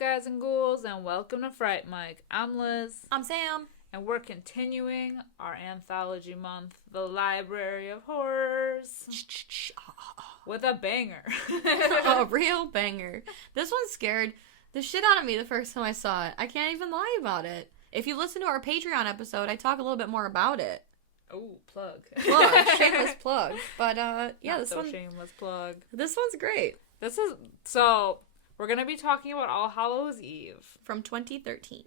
guys and ghouls, and welcome to Fright Mic. I'm Liz. I'm Sam. And we're continuing our anthology month, The Library of Horrors, with a banger. A real banger. This one scared the shit out of me the first time I saw it. I can't even lie about it. If you listen to our Patreon episode, I talk a little bit more about it. Oh, plug. Shameless plug. But, yeah, Not so shameless plug. This one's great. We're going to be talking about All Hallows Eve. From 2013.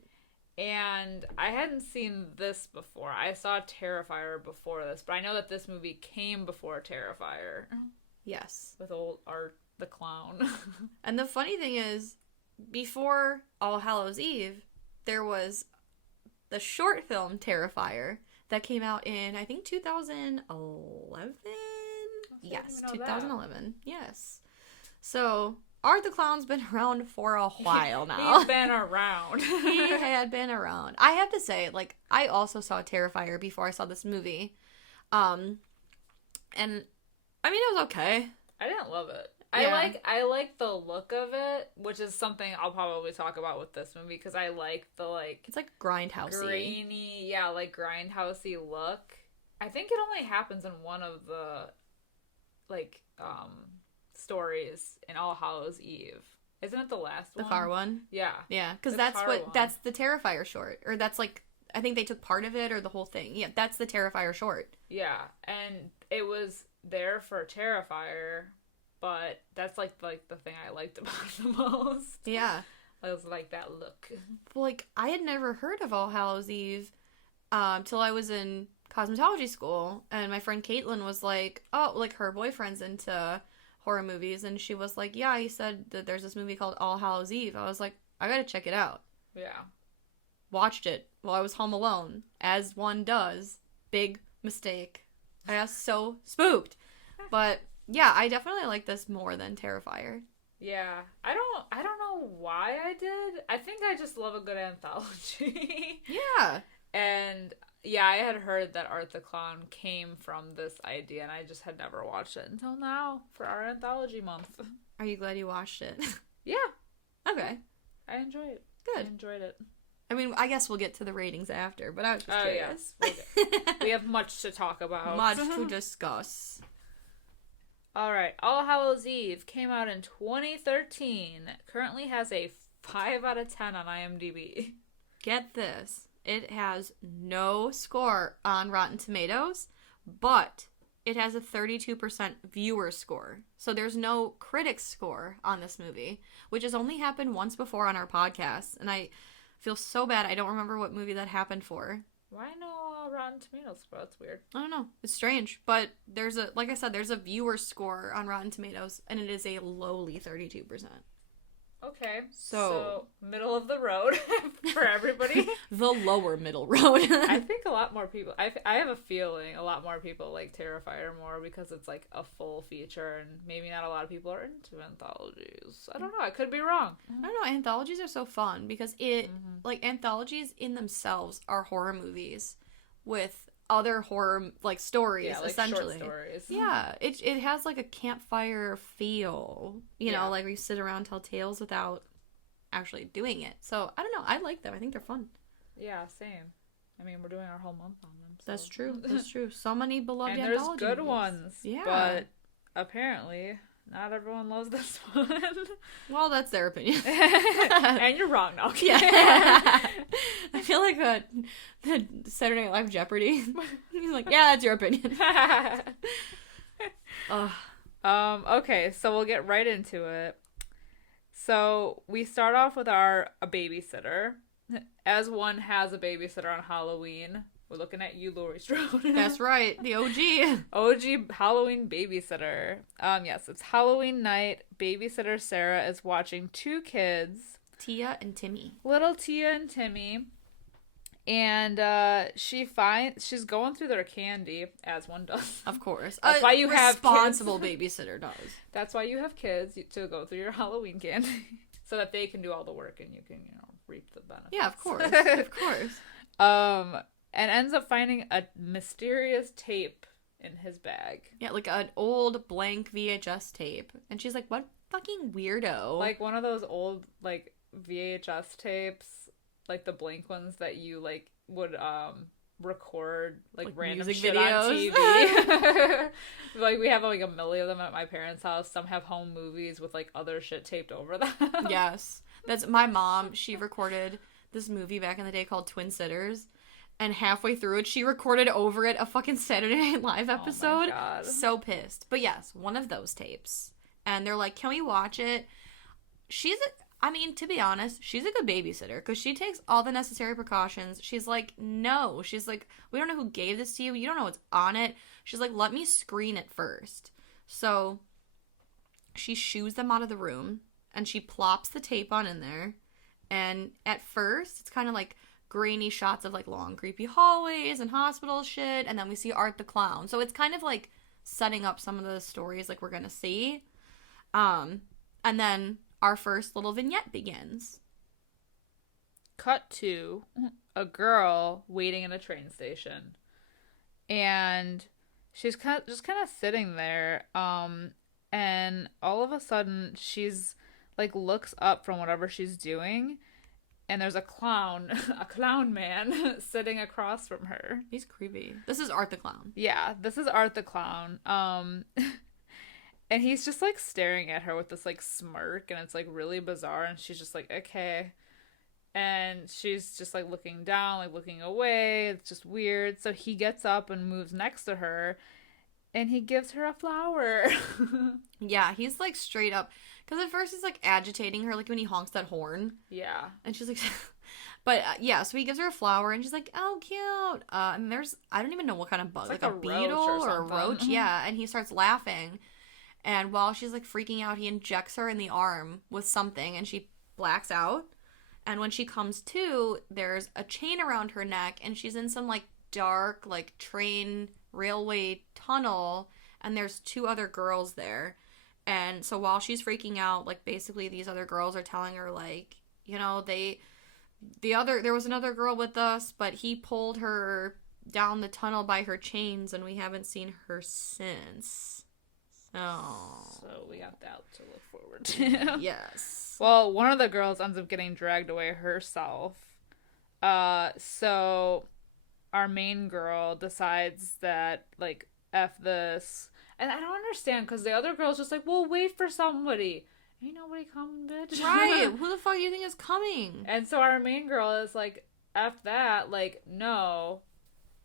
And I hadn't seen this before. I saw Terrifier before this, but I know that this movie came before Terrifier. Yes. With old Art the Clown. And the funny thing is, before All Hallows Eve, there was the short film Terrifier that came out in, I think, 2011? Yes, 2011. Yes. So, Art the Clown's been around for a while now. He's been around. He had been around. I have to say, like, I also saw Terrifier before I saw this movie. And, I mean, it was okay. I didn't love it. Yeah. I like the look of it, which is something I'll probably talk about with this movie, because I like the, like... It's like grindhousey. Grainy, yeah, like grindhousey look. I think it only happens in one of the, like, stories in All Hallows Eve. Isn't it the last one? The car one? Yeah. Yeah, because that's the Terrifier short. Or that's like, I think they took part of it or the whole thing. Yeah, that's the Terrifier short. Yeah, and it was there for Terrifier, but that's like the thing I liked about it the most. Yeah. I was like, that look. Well, like, I had never heard of All Hallows Eve till I was in cosmetology school, and my friend Caitlin was like, oh, like, her boyfriend's into horror movies, and she was like, yeah, he said that there's this movie called All Hallows Eve. I was like, I gotta check it out. Yeah. Watched it while I was home alone, as one does. Big mistake. I got so spooked. But yeah, I definitely like this more than Terrifier. Yeah. I don't know why I did. I think I just love a good anthology. Yeah. And yeah, I had heard that Art the Clown came from this idea, and I just had never watched it until now for our anthology month. Are you glad you watched it? Yeah. Okay. I enjoyed it. Good. I enjoyed it. I mean, I guess we'll get to the ratings after, but I was just curious. Yes. We have much to talk about. Much to discuss. Alright, All Hallows Eve came out in 2013. Currently has a 5 out of 10 on IMDb. Get this. It has no score on Rotten Tomatoes, but it has a 32% viewer score. So there's no critic score on this movie, which has only happened once before on our podcast. And I feel so bad. I don't remember what movie that happened for. Why no Rotten Tomatoes score? That's weird. I don't know. It's strange. But there's like I said, there's a viewer score on Rotten Tomatoes, and it is a lowly 32%. Okay, so middle of the road for everybody. The lower middle road. I think a lot more people, I have a feeling a lot more people like Terrifier more because it's like a full feature, and maybe not a lot of people are into anthologies. I don't know, I could be wrong. I don't know, anthologies are so fun because like, anthologies in themselves are horror movies with other horror, like, stories, yeah, like essentially. Short stories. Yeah, it has, like, a campfire feel, you know, like, where you sit around and tell tales without actually doing it. So, I don't know, I like them. I think they're fun. Yeah, same. I mean, we're doing our whole month on them. So. That's true, that's true. So many beloved and anthology there's good movies. ones. Yeah. But apparently, not everyone loves this one. Well, that's their opinion. And you're wrong, no. Yeah. I feel like the Saturday Night Live Jeopardy. He's like, yeah, that's your opinion. Okay, so we'll get right into it. So we start off with a babysitter. As one has a babysitter on Halloween. We're looking at you, Laurie Strode. That's right, the OG. OG Halloween babysitter. Yes, it's Halloween night. Babysitter Sarah is watching two kids. Tia and Timmy. Little Tia and Timmy. And she's going through their candy, as one does. Of course. That's why you have kids. Responsible babysitter does. That's why you have kids, to go through your Halloween candy. So that they can do all the work and you can, reap the benefits. Yeah, of course. Of course. And ends up finding a mysterious tape in his bag. Yeah, like an old blank VHS tape. And she's like, what fucking weirdo. Like one of those old, like, VHS tapes, like the blank ones that you like would record like random music shit videos. on TV. Like we have like a million of them at my parents' house. Some have home movies with like other shit taped over them. Yes. That's my mom. She recorded this movie back in the day called Twin Sitters. And halfway through it, she recorded over it a fucking Saturday Night Live episode. Oh my God. So pissed. But yes, one of those tapes. And they're like, can we watch it? To be honest, she's a good babysitter because she takes all the necessary precautions. She's like, no. She's like, we don't know who gave this to you. You don't know what's on it. She's like, let me screen it first. So she shoos them out of the room and she plops the tape on in there. And at first, it's kind of like grainy shots of like long creepy hallways and hospital shit, and then we see Art the Clown, so it's kind of like setting up some of the stories like we're gonna see, and then our first little vignette begins. Cut to a girl waiting in a train station, and she's kind of sitting there, and all of a sudden she's like looks up from whatever she's doing. And there's a clown man sitting across from her. He's creepy. This is Art the Clown. Yeah, this is Art the Clown. And he's just like staring at her with this like smirk, and it's like really bizarre. And she's just like, okay. And she's just like looking down, like looking away. It's just weird. So he gets up and moves next to her, and he gives her a flower. Yeah, he's like straight up. Because at first he's like agitating her, like when he honks that horn. Yeah. And she's like, but yeah, so he gives her a flower and she's like, oh, cute. And there's, I don't even know what kind of bug, it's like a beetle or a roach. Mm-hmm. Yeah. And he starts laughing. And while she's like freaking out, he injects her in the arm with something and she blacks out. And when she comes to, there's a chain around her neck and she's in some like dark, like train railway tunnel. And there's two other girls there. And so while she's freaking out, like basically these other girls are telling her like, you know, there was another girl with us, but he pulled her down the tunnel by her chains and we haven't seen her since. So we got that to look forward to. Yes. Well, one of the girls ends up getting dragged away herself. So our main girl decides that like F this. And I don't understand, because the other girl's just like, well, wait for somebody. Ain't nobody coming, bitch. Right. Who the fuck do you think is coming? And so our main girl is like, F that. Like, no,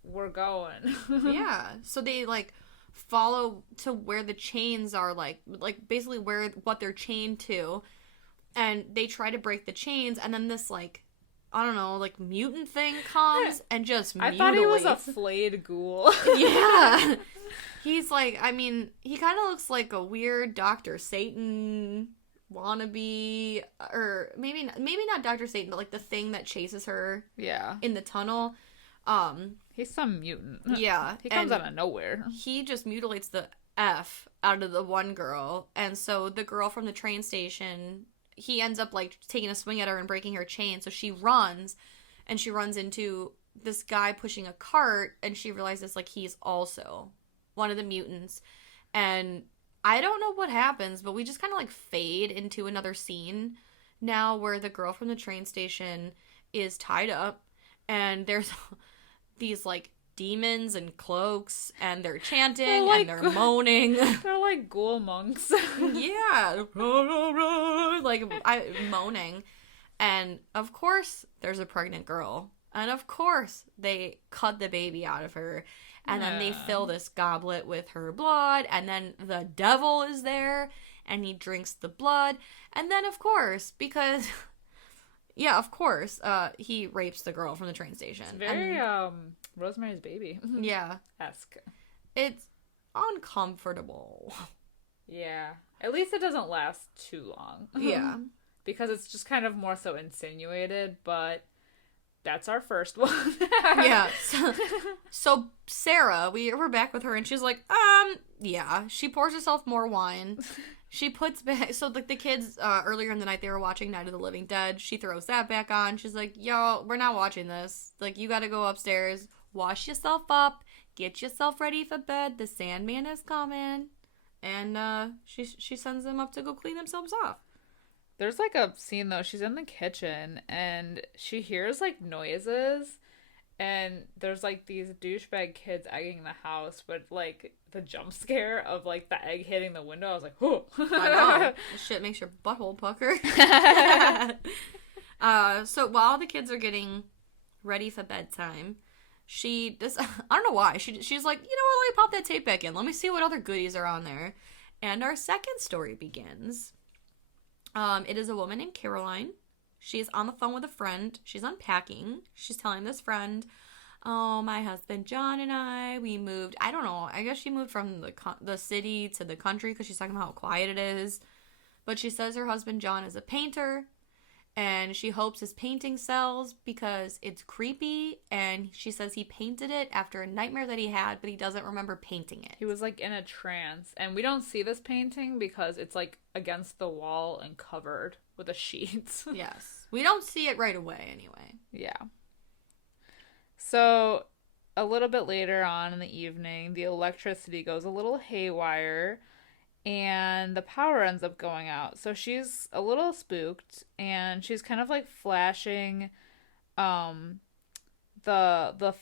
we're going. Yeah. So they, like, follow to where the chains are, like basically what they're chained to. And they try to break the chains, and then this, like, I don't know, like, mutant thing comes and just mutilates. I thought he was a flayed ghoul. Yeah. He's like, I mean, he kind of looks like a weird Dr. Satan wannabe, or maybe not Dr. Satan, but like the thing that chases her. Yeah. In the tunnel. He's some mutant. Yeah. He comes out of nowhere. He just mutilates the F out of the one girl, and so the girl from the train station, he ends up like taking a swing at her and breaking her chain, so she runs, and she runs into this guy pushing a cart, and she realizes like he's also one of the mutants. And I don't know what happens, but we just kind of like fade into another scene now where the girl from the train station is tied up and there's these like demons and cloaks and they're chanting and they're moaning. They're like ghoul monks. Yeah. Like moaning. And of course there's a pregnant girl. And of course they cut the baby out of her. And then they fill this goblet with her blood. And then the devil is there. And he drinks the blood. And then, of course, because... yeah, of course, he rapes the girl from the train station. It's very, Rosemary's Baby. Yeah. Esque. It's uncomfortable. Yeah. At least it doesn't last too long. Yeah. Because it's just kind of more so insinuated, but... That's our first one. Yeah. So Sarah, we're back with her, and she's like, yeah. She pours herself more wine. She puts back, so like the kids, earlier in the night, they were watching Night of the Living Dead. She throws that back on. She's like, yo, we're not watching this. Like, you gotta go upstairs, wash yourself up, get yourself ready for bed. The Sandman is coming. And, she sends them up to go clean themselves off. There's like a scene though. She's in the kitchen and she hears like noises, and there's like these douchebag kids egging the house, but like the jump scare of like the egg hitting the window, I was like, "Oh!" I know. This shit makes your butthole pucker. So while the kids are getting ready for bedtime, she does. I don't know why. She's like, you know what? Let me pop that tape back in. Let me see what other goodies are on there. And our second story begins. It is a woman named Caroline. She's on the phone with a friend. She's unpacking. She's telling this friend, "Oh, my husband John and we moved. I don't know. I guess she moved from the city to the country because she's talking about how quiet it is. But she says her husband John is a painter, and she hopes his painting sells because it's creepy. And she says he painted it after a nightmare that he had, but he doesn't remember painting it. He was like in a trance, and we don't see this painting because it's like against the wall and covered with a sheet. Yes. We don't see it right away anyway. Yeah. So a little bit later on in the evening, the electricity goes a little haywire and the power ends up going out. So she's a little spooked and she's kind of like flashing the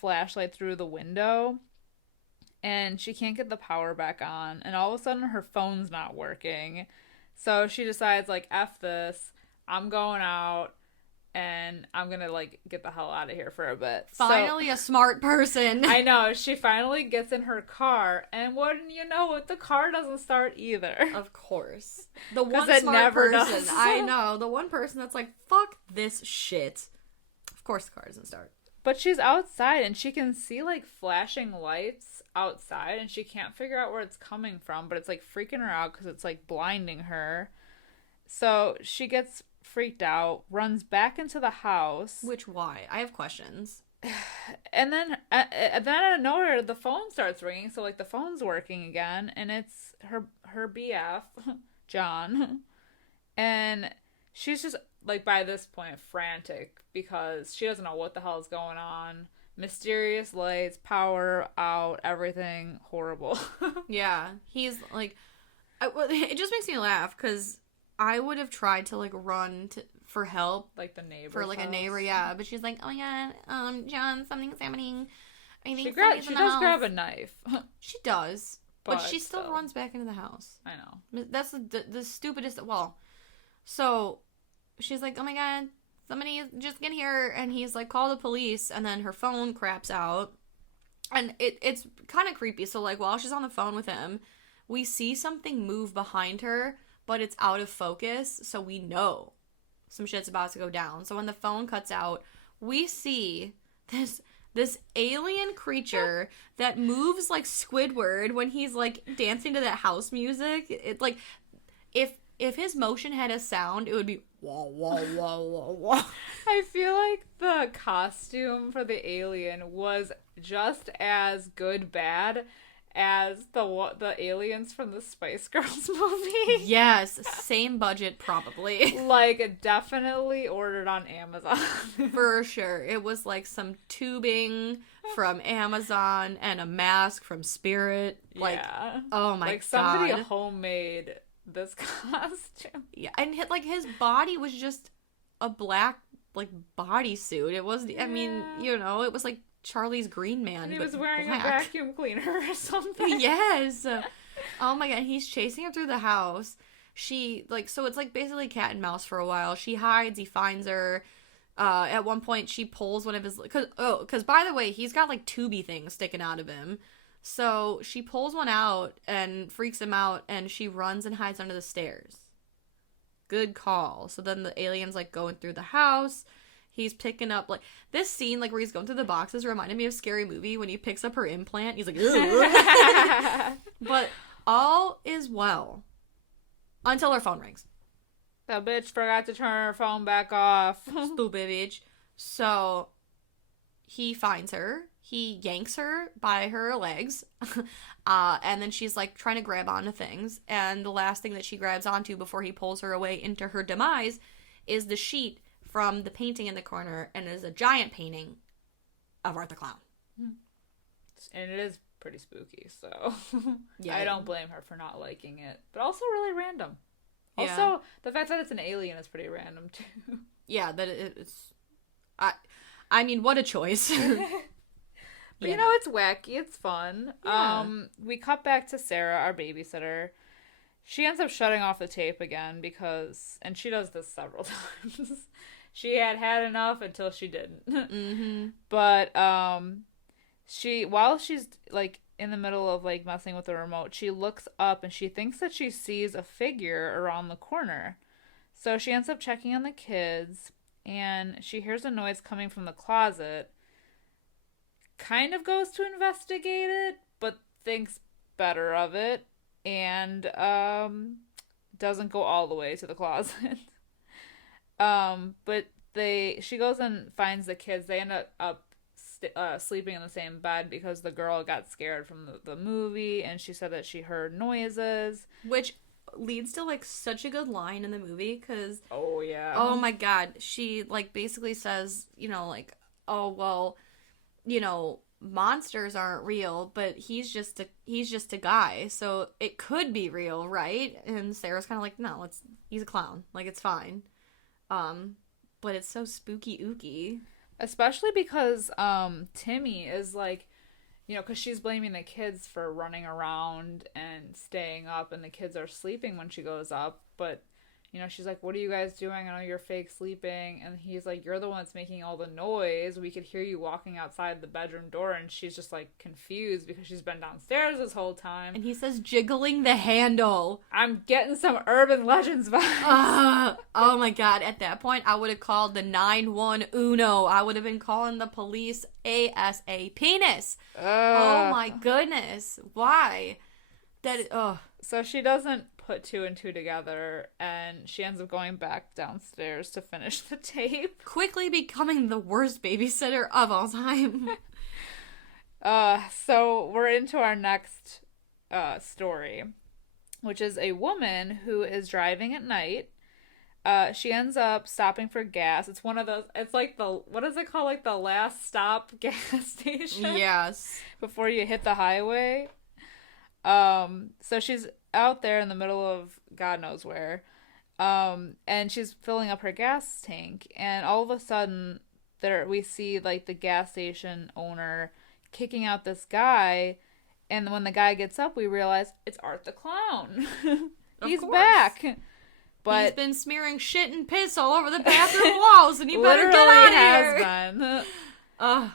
flashlight through the window, and she can't get the power back on, and all of a sudden her phone's not working. So she decides like, F this, I'm going out and I'm gonna like get the hell out of here for a bit. Finally, a smart person. I know. She finally gets in her car, and wouldn't you know it, the car doesn't start either. Of course. The one it smart never person. does. I know. The one person that's like, fuck this shit. Of course the car doesn't start. But she's outside, and she can see like flashing lights outside, and she can't figure out where it's coming from, but it's like freaking her out because it's like blinding her. So she gets freaked out, runs back into the house. Which, why? I have questions. And then out of nowhere, the phone starts ringing. So like the phone's working again, and it's her BF, John, and she's just like by this point frantic because she doesn't know what the hell is going on. Mysterious lights, power out, everything horrible. Yeah, he's like, it just makes me laugh because I would have tried to like run for help, like the neighbor, for like a neighbor, yeah. But she's like, "Oh my god, John, something's happening. I think she does grab a knife. She does, but she still still runs back into the house. I know. That's the stupidest. Well, so she's like, "Oh my god, somebody just get here," and he's like, "Call the police," and then her phone craps out, and it's kind of creepy. So like while she's on the phone with him, we see something move behind her, but it's out of focus, so we know some shit's about to go down. So when the phone cuts out, we see this alien creature that moves like Squidward when he's like dancing to that house music. It like if his motion had a sound, it would be wah wah wah wah wah. I feel like the costume for the alien was just as good bad as the aliens from the Spice Girls movie. Yes, same budget probably. Like, definitely ordered on Amazon. For sure. It was like some tubing from Amazon and a mask from Spirit. Like, yeah. Oh my god. Like, somebody homemade this costume. Yeah, and his body was just a black, like, bodysuit. It was, I mean, you know, it was like Charlie's Green Man. And he was but wearing black. a vacuum cleaner or something. Yes. Oh my god, he's chasing her through the house. So it's like basically cat and mouse for a while. She hides, he finds her. At one point, she pulls one of his, because by the way, he's got like tubey things sticking out of him. So she pulls one out and freaks him out, and she runs and hides under the stairs. Good call. So then the alien's like going through the house. He's picking up, like, this scene, like, where he's going through the boxes reminded me of Scary Movie when he picks up her implant. He's like, ugh. But all is well. Until her phone rings. That bitch forgot to turn her phone back off. Stupid bitch. So, he finds her. He yanks her by her legs. And then she's, like, trying to grab onto things. And the last thing that she grabs onto before he pulls her away into her demise is the sheet from the painting in the corner, and it is a giant painting of Art the Clown. And it is pretty spooky, so yeah, I don't blame her for not liking it. But also really random. Yeah. Also, the fact that it's an alien is pretty random, too. Yeah, that it's... I mean, what a choice. But, Yeah. it's wacky. It's fun. Yeah. We cut back to Sarah, our babysitter. She ends up shutting off the tape again because... And she does this several times. She had enough until she didn't. Mm-hmm. But, while she's, like, in the middle of, like, messing with the remote, she looks up and she thinks that she sees a figure around the corner. So she ends up checking on the kids, and she hears a noise coming from the closet. Kind of goes to investigate it, but thinks better of it, and doesn't go all the way to the closet. But she goes and finds the kids. They end up sleeping in the same bed because the girl got scared from the movie, and she said that she heard noises, Which leads to, like, such a good line in the movie, because... Oh, yeah. Oh, my God. She, like, basically says, like, oh, well... monsters aren't real, but he's just a guy, so it could be real, right? And Sarah's kind of like, no, he's a clown, like, it's fine. But it's so spooky ooky. Especially because Timmy is like, because she's blaming the kids for running around and staying up, and the kids are sleeping when she goes up, but she's like, what are you guys doing? I know you're fake sleeping. And he's like, you're the one that's making all the noise. We could hear you walking outside the bedroom door. And she's just, like, confused because she's been downstairs this whole time. And he says, jiggling the handle. I'm getting some urban legends vibes. Oh, my God. At that point, I would have called the 911. I would have been calling the police ASAP. Oh, my goodness. Why? So she doesn't put two and two together, and she ends up going back downstairs to finish the tape. Quickly becoming the worst babysitter of all time. So we're into our next story, which is a woman who is driving at night. She ends up stopping for gas. It's one of those, it's like what is it called? Like the last stop gas station? Yes. Before you hit the highway. So she's out there in the middle of God knows where, and she's filling up her gas tank, and all of a sudden we see, like, the gas station owner kicking out this guy, and when the guy gets up, we realize it's Art the Clown. He's back. But he's been smearing shit and piss all over the bathroom walls, and you better get out of here. Been.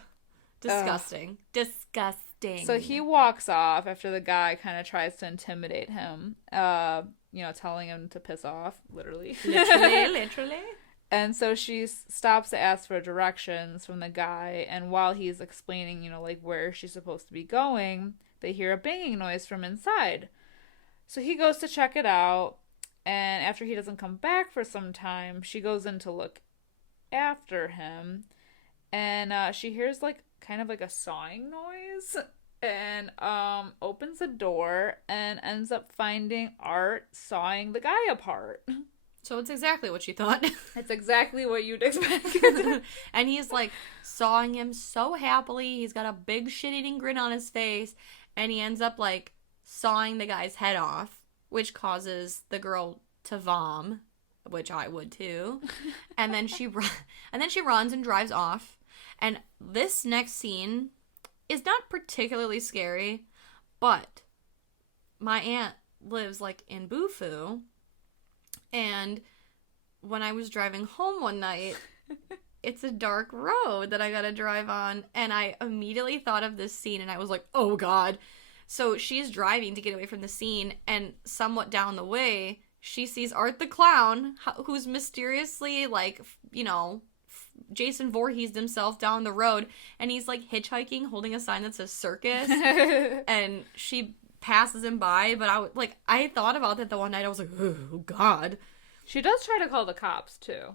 Disgusting. Disgusting. So he walks off after the guy kind of tries to intimidate him, telling him to piss off, literally. Literally. And so she stops to ask for directions from the guy, and while he's explaining, like, where she's supposed to be going, they hear a banging noise from inside. So he goes to check it out, and after he doesn't come back for some time, she goes in to look after him, and she hears, like, kind of like a sawing noise, and opens the door and ends up finding Art sawing the guy apart. So it's exactly what she thought. It's exactly what you'd expect. And he's, like, sawing him so happily. He's got a big shit-eating grin on his face, and he ends up, like, sawing the guy's head off, which causes the girl to vom, which I would too. And then she runs and drives off. And this next scene is not particularly scary, but my aunt lives, like, in Bufu, and when I was driving home one night, it's a dark road that I gotta drive on, and I immediately thought of this scene, and I was like, oh God. So she's driving to get away from the scene, and somewhat down the way, she sees Art the Clown, who's mysteriously, like, Jason Voorhees himself down the road, and he's, like, hitchhiking, holding a sign that says circus, and she passes him by, but I thought about that the one night. I was like, oh God. She does try to call the cops too.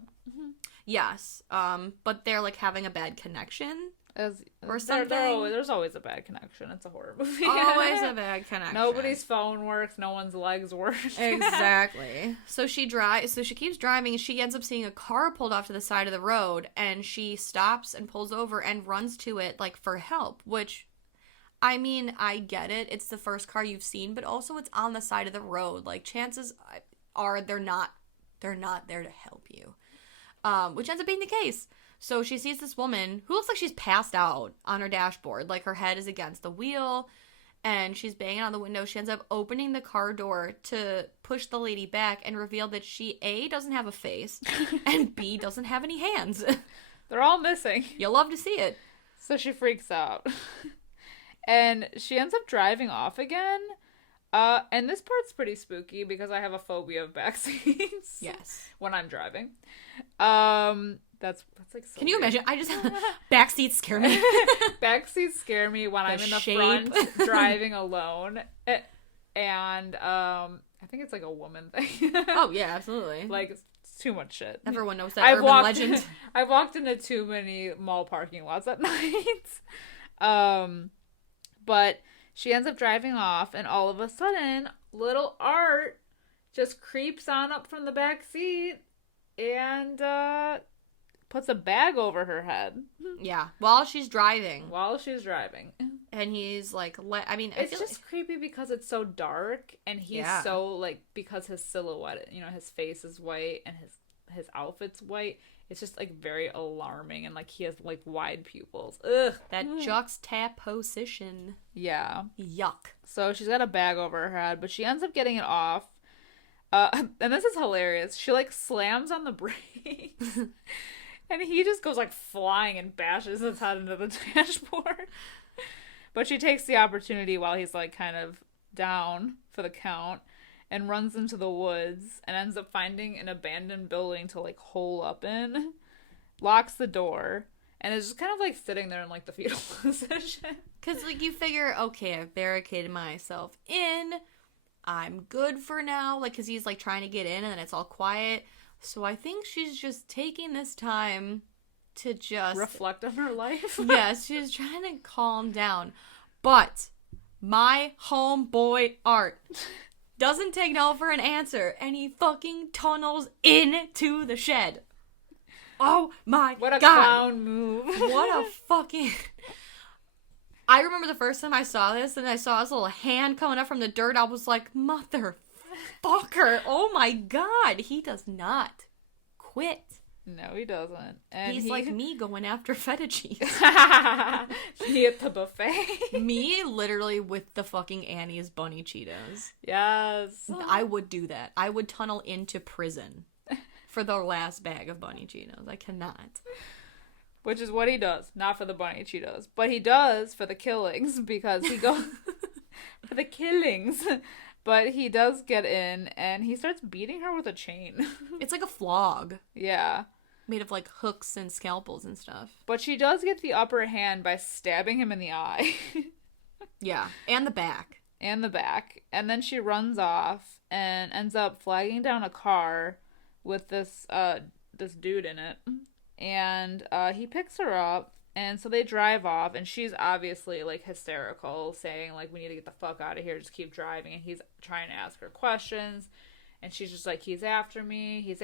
Yes, but they're, like, having a bad connection or something. There's always a bad connection. It's a horror movie. Always a bad connection. Nobody's phone works. No one's legs work. Exactly. So she keeps driving, and she ends up seeing a car pulled off to the side of the road, and she stops and pulls over and runs to it, like, for help, which, I mean, I get it. It's the first car you've seen, but also it's on the side of the road. Like, chances they're not there to help you. Which ends up being the case. So she sees this woman who looks like she's passed out on her dashboard. Like her head is against the wheel and she's banging on the window. She ends up opening the car door to push the lady back and reveal that she, A, doesn't have a face and B, doesn't have any hands. They're all missing. You'll love to see it. So she freaks out. And she ends up driving off again. And this part's pretty spooky because I have a phobia of backseats. Yes. When I'm driving. That's like so Can you weird. imagine? I just backseats scare me. Backseats scare me when I'm in the front driving alone. And I think it's like a woman thing. Oh yeah, absolutely. Like it's too much shit. Everyone knows that urban legend. I've walked into too many mall parking lots at night. But she ends up driving off, and all of a sudden, little Art just creeps on up from the back seat and puts a bag over her head. Yeah, while she's driving. And he's like, it's just creepy because it's so dark, and he's so, like, because his silhouette, you know, his face is white, and his outfit's white, it's just, like, very alarming, and, like, he has, like, wide pupils. Ugh. That juxtaposition. Yeah. Yuck. So she's got a bag over her head, but she ends up getting it off. And this is hilarious. She, like, slams on the brakes. And he just goes, like, flying and bashes his head into the dashboard. But she takes the opportunity while he's, like, kind of down for the count and runs into the woods and ends up finding an abandoned building to, like, hole up in. Locks the door. And is just kind of, like, sitting there in, like, the fetal position. Because, like, you figure, okay, I've barricaded myself in. I'm good for now. Like, because he's, like, trying to get in and then it's all quiet. So I think she's just taking this time to just... reflect on her life? Yes, she's trying to calm down. But my homeboy Art doesn't take no for an answer, and he fucking tunnels into the shed. Oh my God. What a clown move. What a fucking... I remember the first time I saw this, and I saw his little hand coming up from the dirt, I was like, motherfucker, oh my God, he does not quit. No, he doesn't. And he's like me going after feta cheese. Me at the buffet. Me literally with the fucking Annie's Bunny Cheetos. Yes. I would do that. I would tunnel into prison for the last bag of Bunny Cheetos. I cannot. Which is what he does. Not for the Bunny Cheetos. But he does for the killings because he goes... for the killings. But he does get in and he starts beating her with a chain. It's like a flog. Yeah. Made of, like, hooks and scalpels and stuff. But she does get the upper hand by stabbing him in the eye. Yeah, and the back. And the back. And then she runs off and ends up flagging down a car with this dude in it. And he picks her up. And so they drive off. And she's obviously, like, hysterical, saying, like, we need to get the fuck out of here. Just keep driving. And he's trying to ask her questions. And she's just like, he's after me,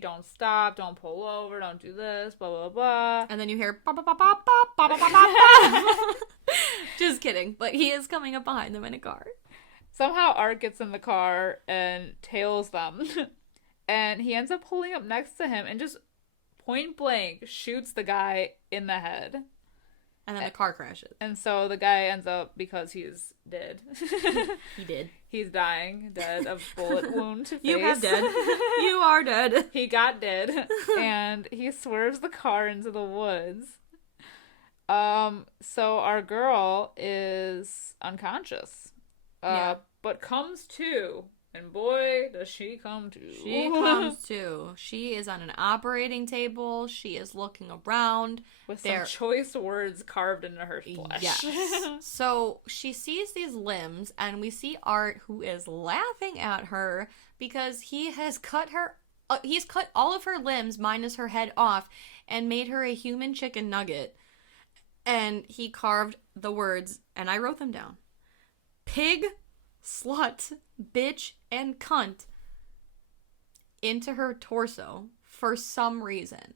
don't stop, don't pull over, don't do this, blah, blah, blah. And then you hear, ba ba ba ba ba ba ba ba ba. Just kidding, but he is coming up behind them in a car. Somehow Art gets in the car and tails them. And he ends up pulling up next to him and just point blank shoots the guy in the head. And then the car crashes. And so the guy ends up, because he's dead. He did. He's dying, dead of bullet wound to face. You have dead. You are dead. He got dead. And he swerves the car into the woods. So our girl is unconscious. But comes to. And boy, does she come to. She comes to. She is on an operating table. She is looking around. With some choice words carved into her flesh. Yes. So she sees these limbs, and we see Art, who is laughing at her because he has cut her. He's cut all of her limbs minus her head off and made her a human chicken nugget. And he carved the words, and I wrote them down. Pig, slut, bitch, and cunt into her torso for some reason.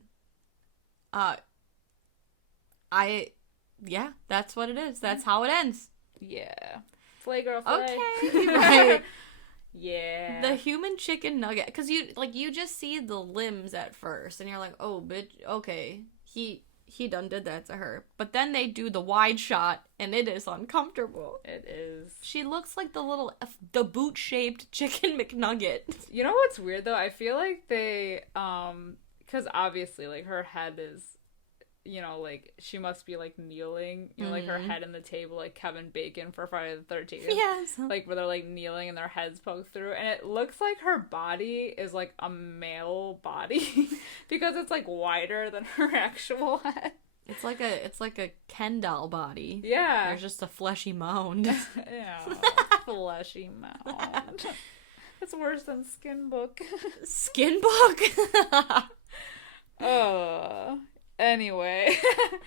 Yeah, that's what it is. That's how it ends. Yeah. Flay girl, flay. Okay. Right. Yeah. The human chicken nugget, because you just see the limbs at first, and you're like, oh, bitch, okay, he done did that to her. But then they do the wide shot, and it is uncomfortable. It is. She looks like the boot-shaped chicken McNugget. You know what's weird, though? I feel like they, because obviously, like, her head is, you know, like, she must be, like, kneeling, you know, like, her head in the table, like Kevin Bacon for Friday the 13th. Yes. Like, where they're, like, kneeling and their heads poked through, and it looks like her body is, like, a male body, because it's, like, wider than her actual head. It's like a Ken doll body. Yeah. There's just a fleshy mound. Yeah. Fleshy mound. It's worse than Skin Book. Skin book? Anyway.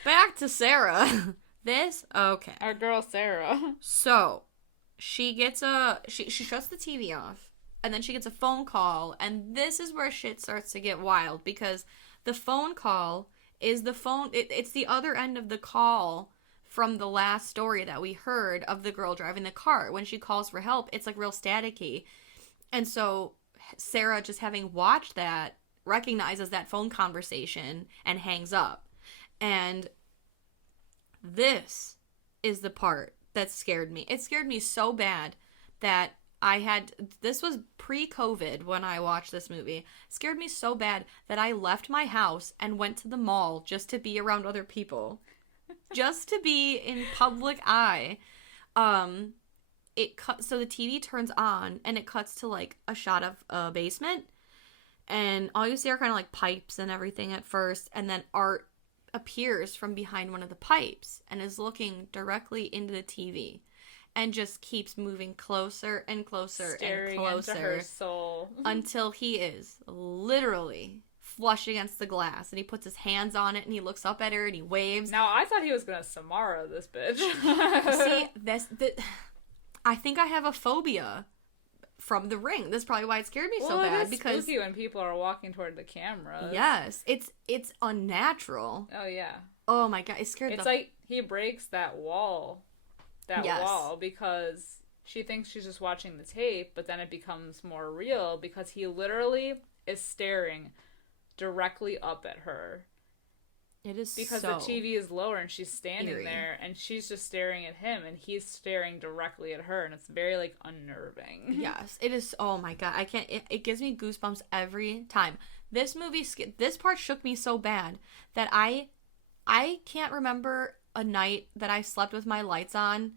Back to Sarah. Okay. Our girl Sarah. So, she gets she shuts the TV off, and then she gets a phone call, and this is where shit starts to get wild, because the phone call is it's the other end of the call from the last story that we heard of the girl driving the car. When she calls for help, it's like real staticky. And so Sarah, just having watched that, recognizes that phone conversation and hangs up. And this is the part that scared me. It scared me so bad that this was pre-COVID when I watched this movie. It scared me so bad that I left my house and went to the mall just to be around other people. Just to be in public eye. So the TV turns on, and it cuts to, like, a shot of a basement. And all you see are kind of, like, pipes and everything at first. And then Art appears from behind one of the pipes and is looking directly into the TV. And just keeps moving closer and closer Staring and closer into her soul. until he is literally flush against the glass. And he puts his hands on it, and he looks up at her, and he waves. Now, I thought he was gonna Samara this bitch. See, I think I have a phobia from The Ring. That's probably why it scared me so bad. Because spooky when people are walking toward the camera. Yes, it's unnatural. Oh yeah. Oh my god, it scared. It's like he breaks that wall. Wall, because she thinks she's just watching the tape, but then it becomes more real because he literally is staring directly up at her. It is because so the TV is lower and she's standing eerie. there and she's just staring at him and he's staring directly at her, and it's very, like, unnerving. Yes, it is. Oh my god, I can't. It gives me goosebumps every time. This part shook me so bad that I can't remember a night that I slept with my lights on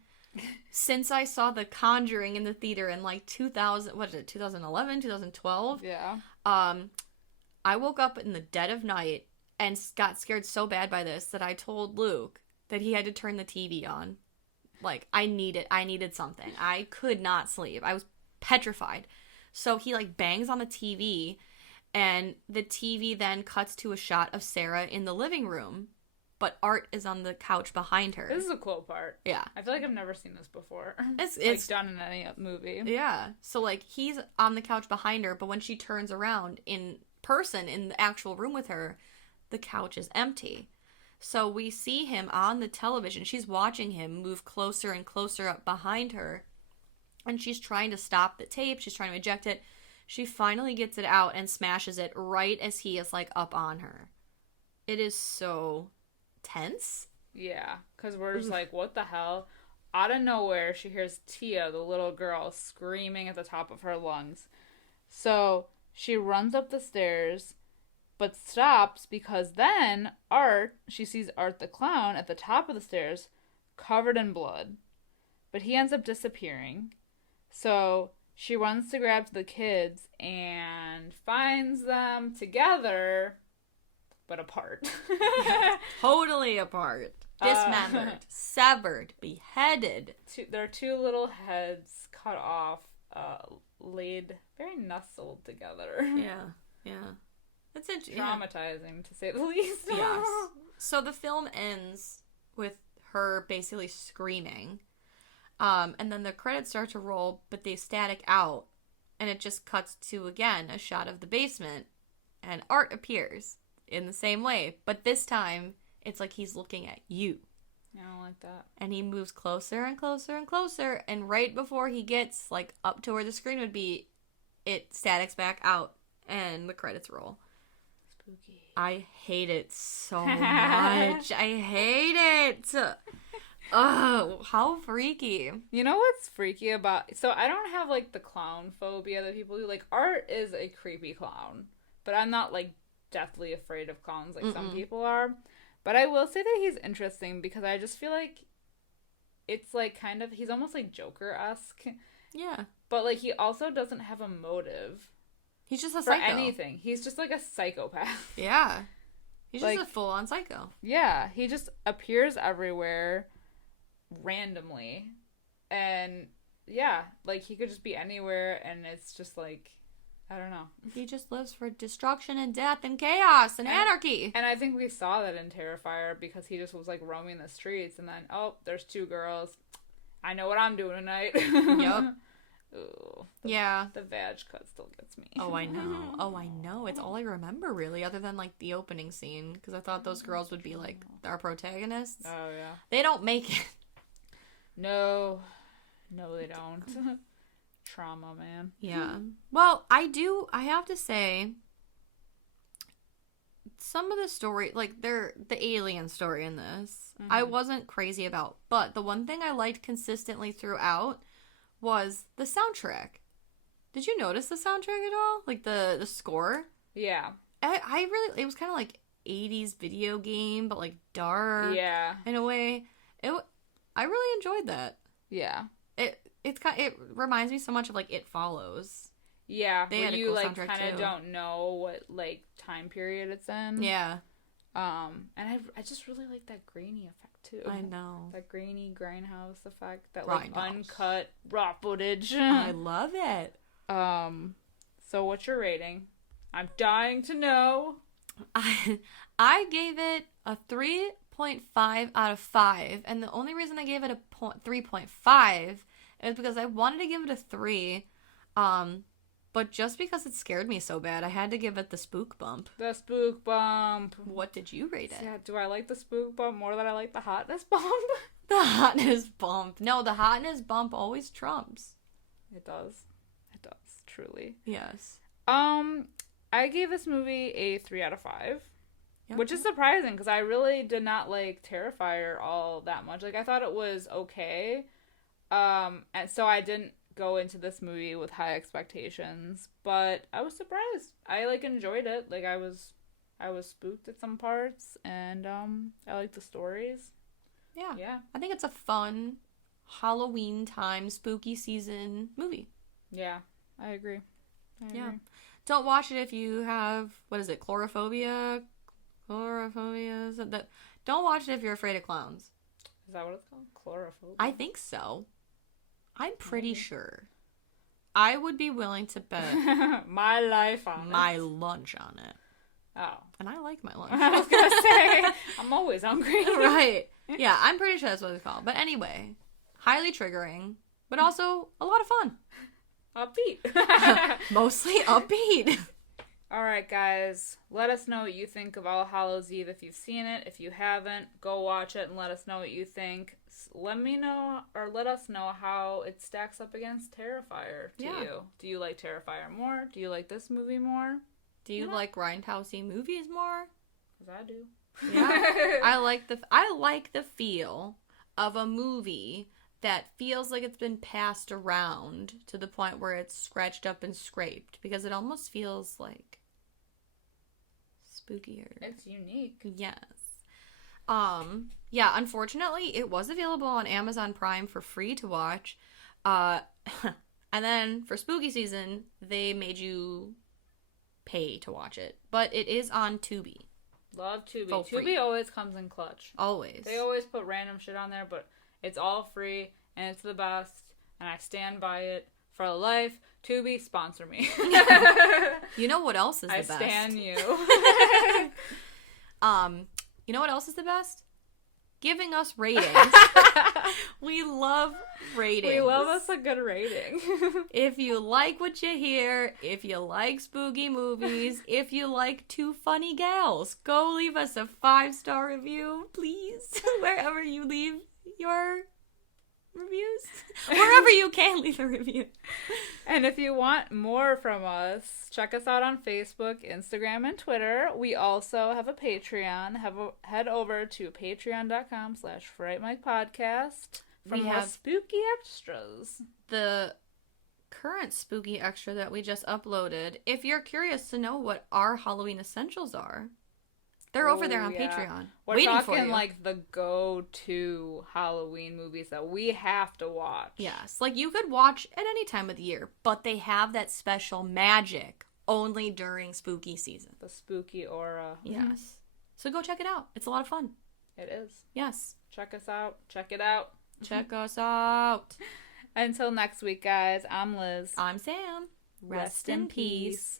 since I saw The Conjuring in the theater in, like, 2011, 2012. Yeah. I woke up in the dead of night and got scared so bad by this that I told Luke that he had to turn the TV on. Like, I needed something. I could not sleep. I was petrified. So he, like, bangs on the TV, and the TV then cuts to a shot of Sarah in the living room, but Art is on the couch behind her. This is a cool part. Yeah. I feel like I've never seen this before. It's like, done in any movie. Yeah. So, like, he's on the couch behind her, but when she turns around in person in the actual room with her, the couch is empty. So we see him on the television. She's watching him move closer and closer up behind her, and she's trying to stop the tape. She's trying to eject it. She finally gets it out and smashes it right as he is, like, up on her. It is so tense. Yeah, because we're just like, what the hell? Out of nowhere, she hears Tia, the little girl, screaming at the top of her lungs. So she runs up the stairs, but stops because then she sees Art the clown at the top of the stairs, covered in blood. But he ends up disappearing. So she runs to grab the kids and finds them together, but apart. Totally apart. Dismembered. Severed. Beheaded. Their two little heads cut off, laid very nestled together. Yeah. That's traumatizing, to say the least. Yes. So the film ends with her basically screaming. And then the credits start to roll, but they static out. And it just cuts to, again, a shot of the basement. And Art appears in the same way. But this time, it's like he's looking at you. I don't like that. And he moves closer and closer and closer, and right before he gets, like, up to where the screen would be, it statics back out, and the credits roll. Spooky. I hate it so much. I hate it. Oh, how freaky. You know what's freaky about... So I don't have, like, the clown phobia that people do. Like, Art is a creepy clown. But I'm not, like, deathly afraid of clowns like some people are. But I will say that he's interesting because I just feel like it's, like, kind of... He's almost, like, Joker-esque. Yeah. But, like, he also doesn't have a motive. He's just a for psycho. anything. He's just, like, a psychopath. Yeah. He's like, just a full-on psycho. Yeah. He just appears everywhere randomly. And, yeah. Like, he could just be anywhere, and it's just, like... I don't know. He just lives for destruction and death and chaos and anarchy. And I think we saw that in Terrifier because he just was, like, roaming the streets. And then, oh, there's 2 girls. I know what I'm doing tonight. Yep. Ooh, yeah. The vag cut still gets me. Oh, I know. Oh, I know. It's all I remember, really, other than, like, the opening scene. Because I thought those girls would be, like, our protagonists. Oh, yeah. They don't make it. No. No, they don't. Trauma, man. Yeah. Well, I have to say, some of the story, like, the alien story in this, I wasn't crazy about. But the one thing I liked consistently throughout was the soundtrack. Did you notice the soundtrack at all? Like, the score? Yeah. I really, it was kind of like 80s video game, but, like, dark. Yeah. In a way. I really enjoyed that. Yeah. It reminds me so much of, like, It Follows. Yeah, they where had a you, cool like, soundtrack, kind of too. don't know what, like, time period it's in. Yeah. And I just really like that grainy effect, too. I know. That grainy grindhouse effect. That, Grindhouse. like, uncut raw footage. I love it. So what's your rating? I'm dying to know. I gave it a 3.5 out of 5. And the only reason I gave it a 3.5 is because I wanted to give it a 3. But just because it scared me so bad, I had to give it the spook bump. The spook bump. What did you rate it? Yeah, do I like the spook bump more than I like the hotness bump? The hotness bump. No, the hotness bump always trumps. It does. It does, truly. Yes. I gave this movie a 3 out of 5. Yep. Which is surprising, because I really did not like Terrifier all that much. Like, I thought it was okay. And so I didn't go into this movie with high expectations, but I was surprised. I, like, enjoyed it. Like, I was spooked at some parts, and I liked the stories. Yeah. Yeah. I think it's a fun Halloween time, spooky season movie. Yeah, I agree. Yeah. Don't watch it if you have, what is it, chlorophobia? Chlorophobia? Don't watch it if you're afraid of clowns. Is that what it's called? Chlorophobia? I think so. I'm pretty sure. I would be willing to bet my life on my lunch on it. Oh. And I like my lunch. I was going to say, I'm always hungry. Right. Yeah, I'm pretty sure that's what it's called. But anyway, highly triggering, but also a lot of fun. Upbeat. Mostly upbeat. Alright, guys. Let us know what you think of All Hallows Eve if you've seen it. If you haven't, go watch it and let us know what you think. Let me know, or let us know how it stacks up against Terrifier to you. Do you like Terrifier more? Do you like this movie more? Do you like grindhousey movies more? Because I do. Yeah. I like the feel of a movie that feels like it's been passed around to the point where it's scratched up and scraped, because it almost feels like spookier. It's unique. Yes. Yeah, unfortunately, it was available on Amazon Prime for free to watch. And then for spooky season, they made you pay to watch it. But it is on Tubi. Love Tubi. For free. Tubi always comes in clutch. Always. They always put random shit on there, but it's all free, and it's the best, and I stand by it for life. Tubi, sponsor me. You know what else is the best? I stan you. You know what else is the best? Giving us ratings We love ratings. We love us a good rating. If you like what you hear, if you like spooky movies, if you like two funny gals, go leave us a 5-star review, please. Wherever you leave your reviews. Wherever you can leave a review. And if you want more from us, check us out on Facebook, Instagram, and Twitter. We also have a Patreon. Head over to patreon.com/Fright Mic Podcast. We have spooky extras. The current spooky extra that we just uploaded. If you're curious to know what our Halloween essentials are, they're over there on Patreon. We're waiting talking for you. like the go-to Halloween movies that we have to watch. Yes, like you could watch at any time of the year, but they have that special magic only during spooky season. The spooky aura. Yes. So go check it out. It's a lot of fun. It is. Yes. Check us out. Check it out. Check us out. Until next week, guys, I'm Liz. I'm Sam. Rest in peace.